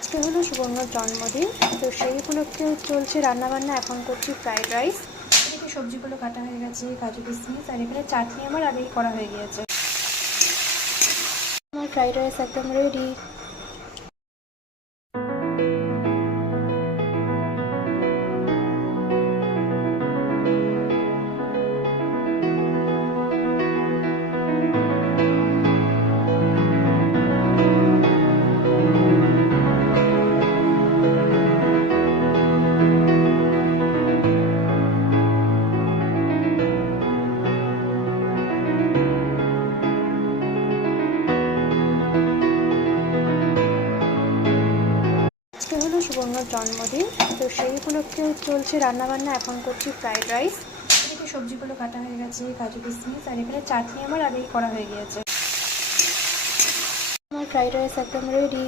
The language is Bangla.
আজকে হলো সুবর্ণর জন্মদিন, তো সেই উপলক্ষে চলছে রান্নাবান্না। এখন করছি ফ্রাইড রাইস। এদিকে সবজিগুলো কাটা হয়ে গেছে, কাজু কিশমিশ, আর এখানে চাটনি আমার আগেই করা হয়ে গিয়েছে। আমার ফ্রাইড রাইস একদম রেডি। আজকে হলো সুবর্ণর জন্মদিন, তো সেই উপলক্ষে চলছে রান্নাবান্না। এখন করছি ফ্রাইড রাইস। এদিকে সবজিগুলো কাটা হয়ে গেছে, কাজু কিশমিশ, আর এখানে চাটনি আমার আগেই করা হয়ে গিয়েছে। আমার ফ্রাইড রাইস একদম রেডি।